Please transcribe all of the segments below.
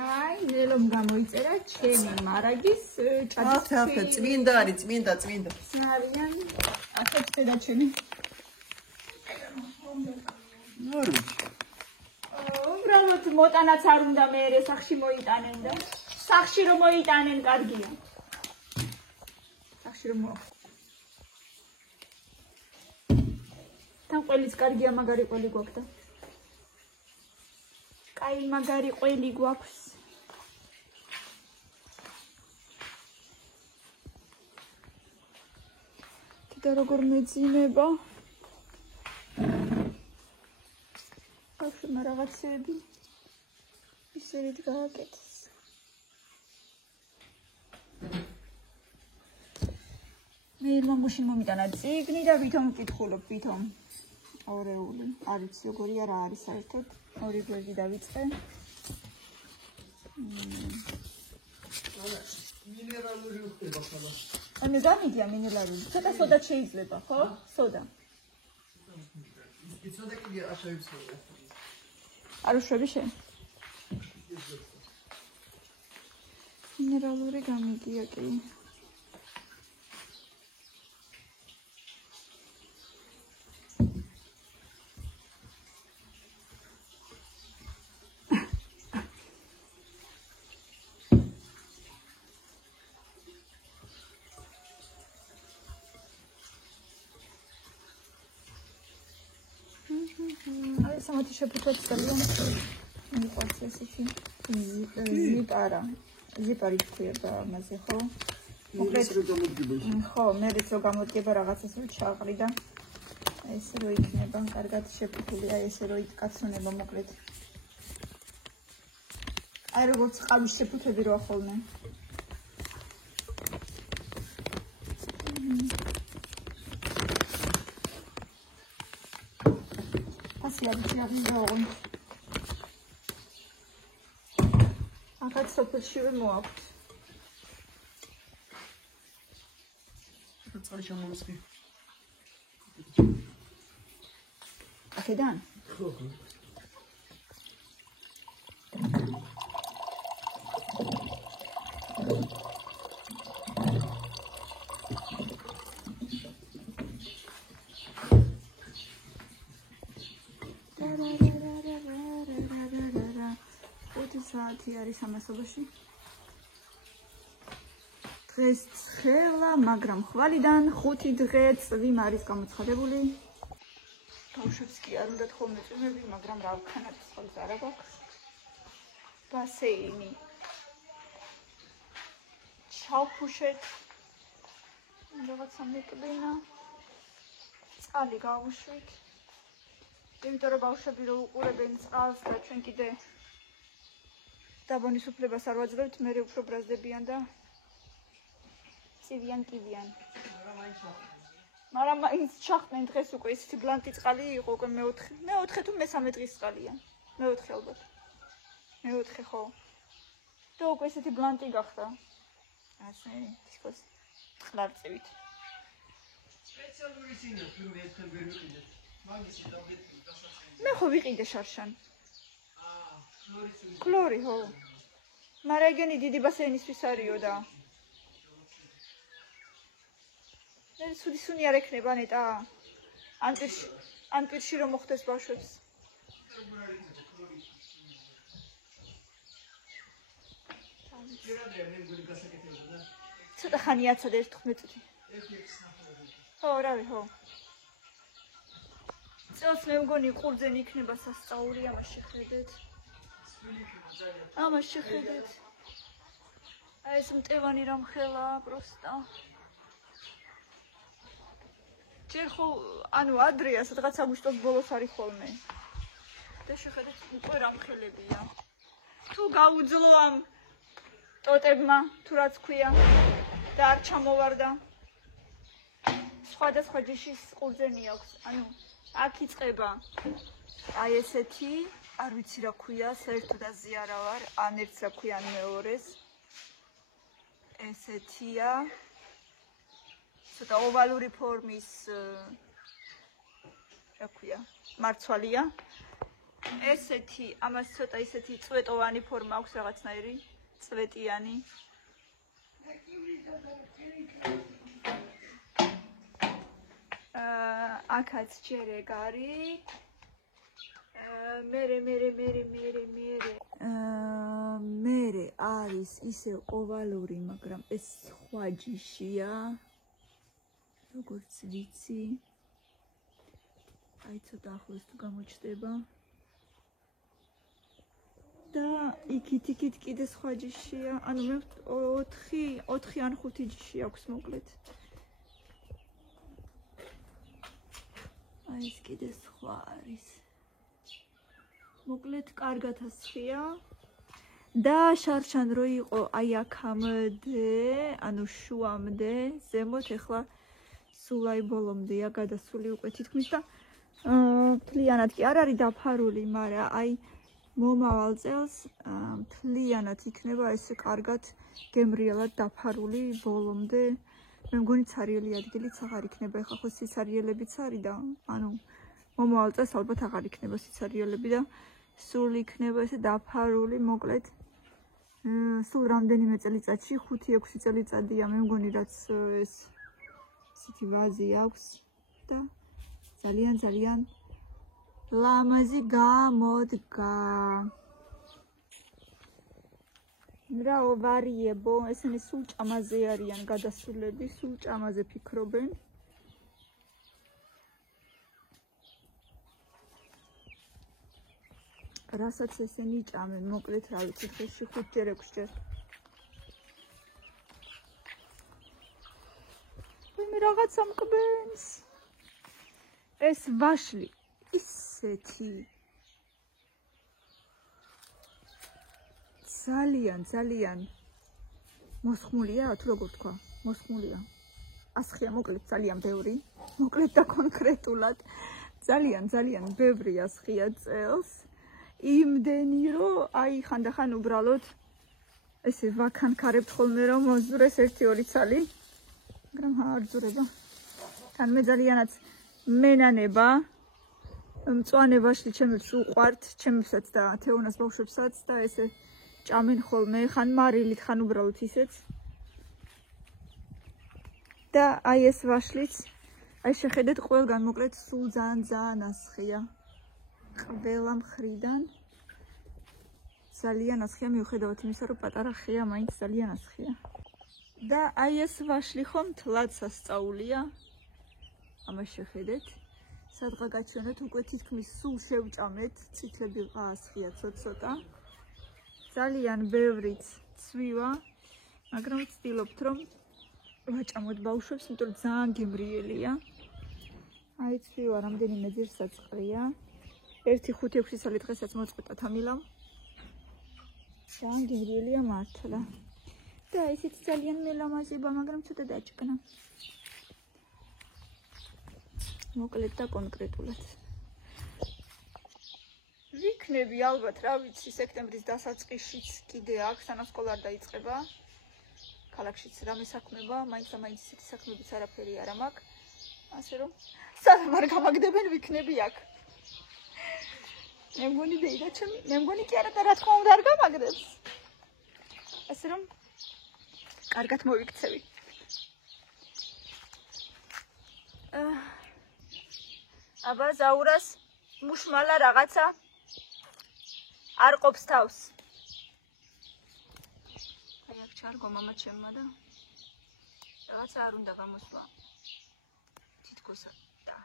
აი, ნელომ გამოიწერა ჩემი მარაგის ჭადრაკი. წმინდა არის, წმინდა. არიან. ასეთ დედაჩემი. უბრალოდ მოტანაც არ უნდა მე სახში მოიტანენ და სახში რომ მოიტანენ კარგია. სახში რომ მოახ. თან ყველის კარგია მაგარი ყველი გვაქვს და. კაი მაგარი ყველი გვაქვს. და როგორ მეძინება? ახლა რაღაცები ისევით გააკეთეს. მე მამუშინ მომიტანა წიგნი და ვითომ ვკითხულობ, ვითომ. ორეული, არ ვიცი როგორია რა არის საერთოდ. ორი გვერდი დავიწყე. მინერალური ხდება ხოლმე. ანუ გამიგია მინერალური. ცოტა სოდა შეიძლება, ხო? სოდა. იცოდა კიდე არ შეიძლება. არ უშვები შენ? მინერალური გამიგია კი. სამათი შეფუთვაც ძალიან მიყვარს ეს ისინი ზიპარი თქვია ამაზე ხო? მოკლედ რო გამოდგება ის. ხო, მერეც რო გამოდგება რაღაცას რო ჩაყრი და ესე რო იქნება, კარგად შეფუთულია ესე რო იკაცონება მოკლედ. აი როგორც ყავის შეფუთვები რო ახოლმე. აქაც სოფელშივე მოაქვს. წაი შემოვსხი. აქედან? ხო. საათი არის ამასობაში. დღეს ცხელა, მაგრამ ხვალიდან 5 დღე წვიმ არის გამოცხადებული. ბავშვებს კი არ უნდათ ხოლმე წვიმები, მაგრამ რა ვქანათ, ხოლმე არა გვაქვს. ბასეინი. ჩავფუშეთ. რაღაცა მეკლენა. წყალი გავუშვით. იმიტომ რომ ბავშვები რო უყურებენ წყალს და ჩვენ კიდე დაბონის უფლებას არ ვაძლევთ, მე უფრო ბრაზდებიან და წივიან კივიან. მაგრამ მაინც ჩახტნენ დღეს უკვე ისეთი ბლანტი წყალი იყო უკვე მეოთხე თუ მესამე დღის წყალია. მეოთხე ალბათ. მეოთხე ხო. და უკვე ისეთი ბლანტი გახდა. ასე თითქოს წყლარწევით. სპეციალური სინო პირველ ერთხელ ვერ ვიყიდეთ. მაგის დავდეთ დასაცინი. მე ხო ვიყიდე შარშან. კლორი ხო. მაგრამ ეგენი დიდი ბასეინისთვის არისო და მე სული არ ექნება ნეტა. ან პირში რომ მოხდეს ბავშვებს. ცოტა ხანი აცადე 15 წუთი. ხო, რავი, ხო. წელს მე მგონი ყურძენი იქნება სასწაული, ამას შეხედეთ. ამას შეხედეთ. აი ეს მტევანი რამ ხელა პროსტა. ჯერ ხო, ანუ ადრეა, სადღაც აგვისტოს ბოლოს არის ხოლმე. და შეხედეთ უკვე რამ ხელებია. თუ გაუძლო ამ ტოტებმა, თუ რაც ქვია და არ ჩამოვარდა. სხვადასხვა ჯიშის ყურძენი აქვს. ანუ აქ იწყება აი ესეთი, არ ვიცი რა ქვია, საერთოდ აზი არა ვარ, ან ერთს რა ქვია, ან მეორეს. ესეთია. ცოტა ოვალური ფორმის რა ქვია, მარცვალია. ესეთი, ამას ცოტა ისეთი წვეტოვანი ფორმა აქვს რაღაცნაირი, წვეტიანი. აქაც ჯერ ეგ არის. მერე არის ისე ოვალური, მაგრამ ეს სხვა ჯიშია. როგორც ვიცი. აი ცოტა ახლოს თუ გამოჩნდება. და იქით კიდე სხვა ჯიშია. ანუ მე 4 ან 5 ჯიში აქვს მოკლედ. აი ეს კიდე სხვა არის. მოკლედ კარგად ასხია. და შარშან რო იყო აი აქამდე, ანუ შუამდე, ზემოთ ეხლა სულ აი ბოლომდეა გადასული უკვე თითქმის და მთლიანად კი არ არის დაფარული, მაგრამ აი მომავალ წელს მთლიანად იქნება ესე კარგად გემრიელად დაფარული ბოლომდე. მე მგონი ცარიელი ადგილიც აღარ იქნება, ეხლა ხო სიცარიელებიც არის და ანუ მომავალ წელს ალბათ აღარ იქნება სიცარიელები და სულ იქნება ესე დაფარული, მოკლედ სულ რამდენიმე წელიწადში, 5-6 წელიწადია მე მგონი რაც ეს ისეთი ვაზი აქვს და ძალიან ლამაზი გამოდგა. მრავალვარიებო, ესენი სულ ჭამაზე არიან გადასულები, სულ ჭამაზე ფიქრობენ. რასაც ესენი ჭამენ, მოკლედ რა ვიცი, დღეში 5-6 ჯერ. მე რაღაცა მკბენს. ეს ვაშლი ისეთი ძალიან მოსხმულია, თუ როგორ თქვა, მოსხმულია. ასხია მოკლედ ძალიან ბევრი, მოკლედ და კონკრეტულად ძალიან ბევრი ასხია წელს. იმდენი რომ აი ხანდახან უბრალოდ ესე ვაქანქარებთ ხოლმე რომ მოძვრეს 1-2 ცალი. მაგრამ არ ძურება. თან მე ძალიანაც მენანება მწვანე ვაშლი ჩემს უყვართ, ჩემსაც და თეონას ბავშვებსაც და ესე ჭამენ ხოლმე, ხან მარილით, ხან უბრალოდ ისეც. და აი ეს ვაშლიც, აი შეხედეთ ყველგან მოკლედ სულ ძალიან ასხია. ყველა მხრიდან ძალიან ასხია, მიუხედავად იმისა, რომ პატარა ხეა, მაინც ძალიან ასხია. და აი ეს ვაშლი ხომ თლად სასწაულია. ამას შეხედეთ. სადღა გაჩვენეთ, უკვე თითქმის სულ შევჭამეთ, წითლები ყაასხია ცოტა. ძალიან ბევრიც ცვივა, მაგრამ ვცდილობთ, რომ ვაჭამოთ ბავშვებს, იმიტომ რომ ძალიან გემრიელია. აი ცვივა რამდენიმე ძირსაც ყრია. 1-5-6 წელი დღესაც მოწყვეტა თამილამ. ძალიან გემრიელია მართლა. და ისიც ძალიან მელამაზება, მაგრამ ცოტა დაჭკნა. მოკლედ და კონკრეტულად. ვიქნები ალბათ, რა ვიცი, სექტემბრის დასაწყისშიც კიდე აქვს, სანამ სკოლა არ დაიწყება. ქალაქშიც რამე საქმეა, მაინც ისეთი საქმეებიც არაფერი არ მაქვს. ასე რომ, სანამ არ გამაგდებენ ვიქნები აქ. მე მგონი დეიდა ჩემი, მე მგონი კი არა და რა თქმა უნდა არ გამაგდებს. ასე რომ, კარგად მოვიქცევი. აბა ზაურას მუშმალა რაღაცა არ ყოფს თავს. აი აქ ჩარგო მამა ჩემმა და რაღაცა არ უნდა გამოსვა. თითქოსა და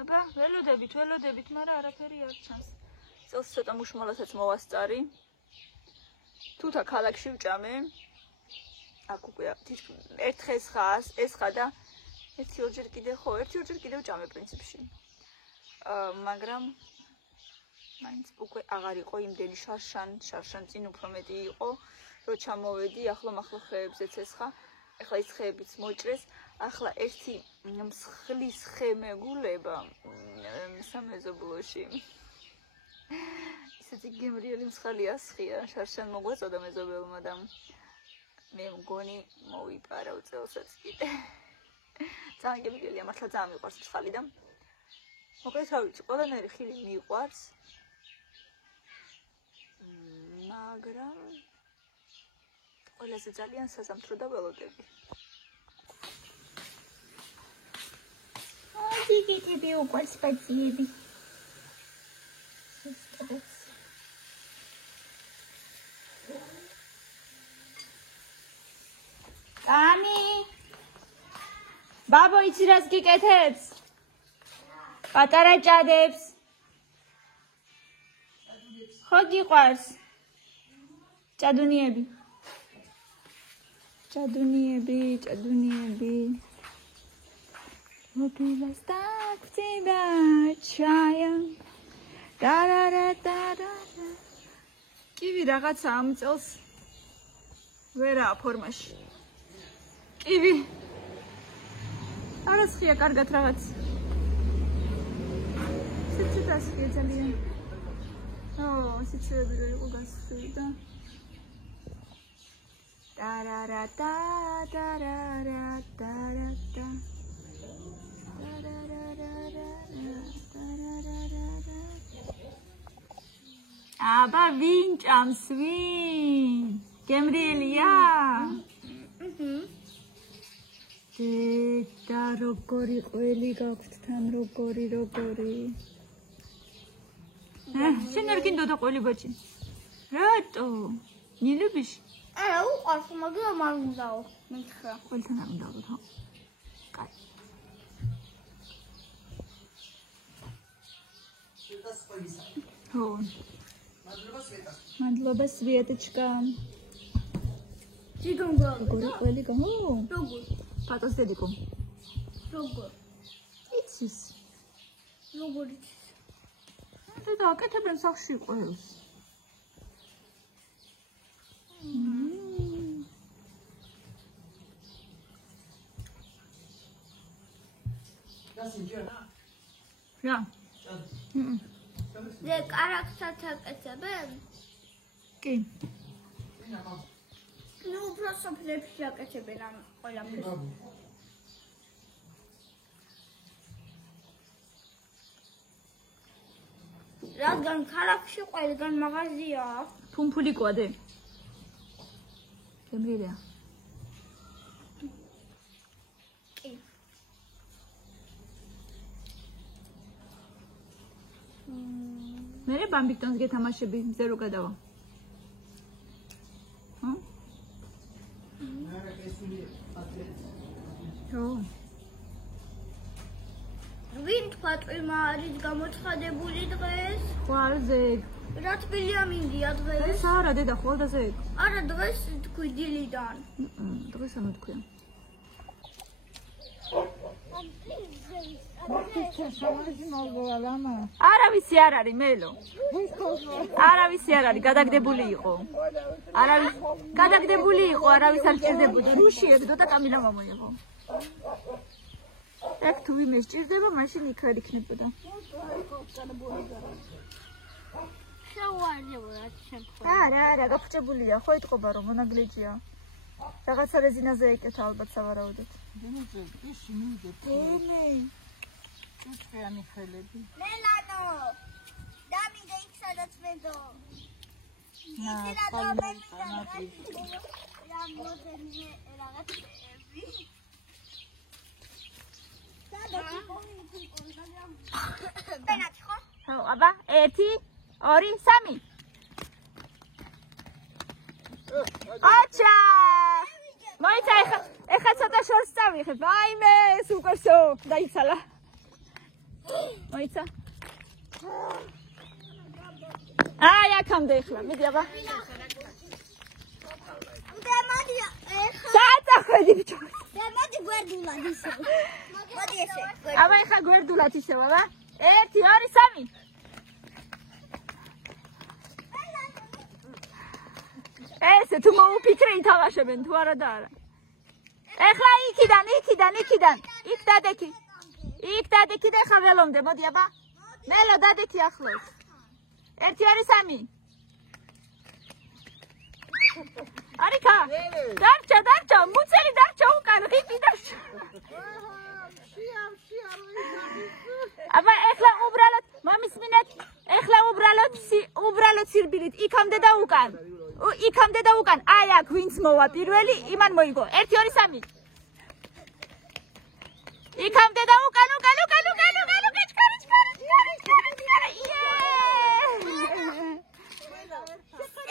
აბა ველოდებით, მაგრამ არაფერი არ ჩანს. წელს ცოტა მუშმალასაც მოვასწარი. თუთა ქალაქში ვჭამე. აქ უკვე ერთხელ ესხა და 1-2 ჯერ კიდე ვჭამე პრინციპში. მაგრამ მაინც უკვე აღარ იყო იმდენი შარშან წინ უფრო მეტი იყო, რომ ჩამოვედი, ახლო ხეებზეც ესხა. ეხლა ის ხეებიც მოჭრეს. ახლა ერთი მსხლის ხე მეგულება სამეზობლოში. ისეთი გემრიელი მსხალი ასხია, შარშან მოგვაწოდა მეზობელმა და მე მგონი მოვიპარავ წელსაც კიდე. ძალიან გემრიელია, მართლა ძალიან მიყვარს მსხალი და მოკლედ რა ვიცი, ყველანაირი ხილი მიყვარს. მაგრამ ყველაზე ძალიან საზამთრო და ველოდები. გიგიტები უყვარს პაციები. Tami! Babo, იცი რას გიკეთებს? პატარა ჭადებს. ხო გიყვარს? ჭადუნიები. მობილას დაგწიდა ჩაია. დარარატარა. კივი რაღაცა ამ წელს ვერაა ფორმაში. კივი. არასხია კარგად რაღაც. სიცოცხლე ძალიან. სიცოცხლე რო იყო გასული და დარარატა დარარატა. აბა ვინ ჭამს ვინ? გემრიელია? და როგორი ყველი გაქვთ თან როგორი შენ არ გინდა და ყველი ბაჭი რატო ნილუბიში არა უყარს მაგრამ არ უნდაო მითხრა ყველთან არ უნდაო ხო კაი ხო მადლობა სვიეტოჩკა ჯიგონგო როგორი ყველი გო როგორ პატოს დედიკო როგორ იცის როგორ და აკეთებენ სახში ყველს რა ზე კარაქცაც აკეთებენ? კი ნუ უფრო სოფლებში აკეთებენ ამ ყველაფერს რადგან ქალაქში ყველგან მაღაზია აქვს ფუმფული კვადე გემრიელია კი მე ბამბიკტონს გეთამაშები მზე რო გადავა ვინ თქვა ტვირმა არის გამოცხადებული დღეს? ხვალზე რა თბილია მინდია დღეს? ეს არა დედა ხვალდაზე არა დღეს თქვი დილიდან დღეს არ მეთქვია არავისი არ არის მელო არავისი არ არის გადაგდებული იყო არავის არ ჭირდებოდა რუში ეგდო და კამილა მომოიღო ეგ თუ ვინმე სჭირდება მაშინ იქ არ იქნებოდა არა გაფუჭებულია ხო იტყობა რომ მონაგლეჯია რაღაცა რეზინაზე ეკეთა ალბათ სავარაუდოდ ჭუჭყიანი ხელები მელანო დამიდე იქ სადაც მედო ხო აბა 1 2 3 აჩა მოიცა ეხა ცოტა შორს წავიღებ აიმე სუპერსო დაიცალა მოიცა აი აქამდე ეხლა მიდი აბა საათახვედი ბიჭო მოდი გვერდულად ისე მოდი ესე აბა ეხა გვერდულად ისევ აბა 1 2 3 ესე თუ მოუფიქრე ითამაშებენ თუ არა და არა ეხლა იქიდან იქ დადექი და ხა ველომდე მოდი აბა მელო დადექი ახლოს 1 2 3 არიქა დარჩა მუცელი დარჩა უკან ღიტი დარჩა აბა ეხლა უბრალოდ მამის მინეთ ეხლა უბრალოდ სირბილით იქამდე და უკან აი აქ ვინც მოვა პირველი იმან მოიგო 1 2 3 იქამდე და უკან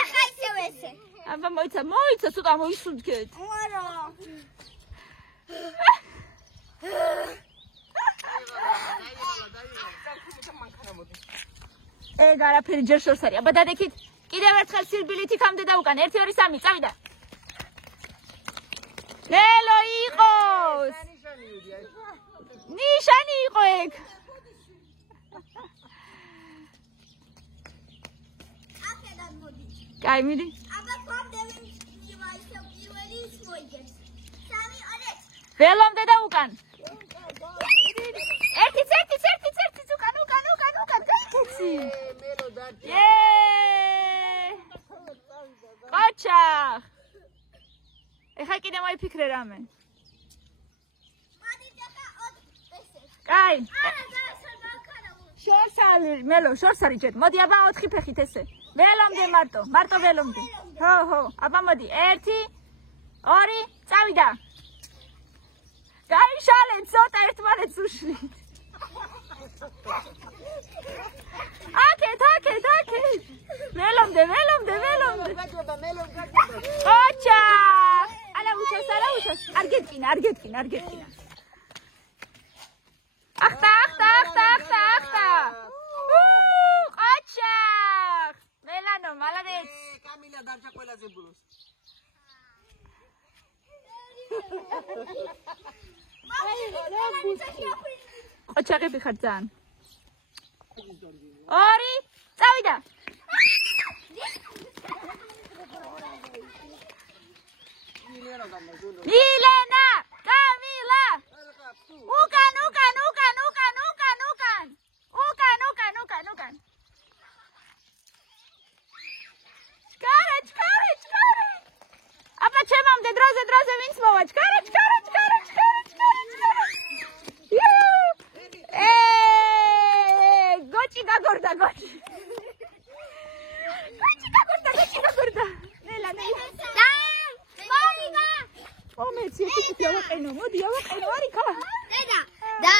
ეხა ისევ ესე. აბა მოიცა ცოტა მოისუნთქეთ არა. ეგ არაფერი ჯერ შორს არის აბა დადექით კიდევ ერთხელ სირბილით იქამდე და უკან 1 2 3 წავიდა ნელო იყოს ნიშანი იყო ეგ აქედან მოდი. კაი მიდი აბა ხომდე ვინც მივა ისევ პირველი ის მოიგებს. 3 2 ველამდე და უკან ერთი უკან გაიქცი ყაჩა ეხა კიდე მოიფიქრე რამე მოდი და ესე. კაი არა დასალმა ხარა. შორს არის მელო შორს არის ჯერ მოდი აბა 4 ფეხით ესე ველამდე მარტო ველამდე ხო აბა მოდი 1 2 წავიდა გაიშალეთ ცოტა ერთმანეთს უშლით აკეთ ველამდე ოჩა არა უშავს არ გეტკინა ახტა ოჩა მელანო მალადეც კამილა დარჩა ყველაზე ბულოს ოჩაღები ხარ ძალიან 2 წავიდა მილენა კამილა უკან ჩქარა აბა ჩემამდე დროზე ვინც მოვა ჩქარა გოჭი გაგორდა ნელა მომიგა ომეცი ეკუთი ავაყენო მოდი ავაყენო არიქა და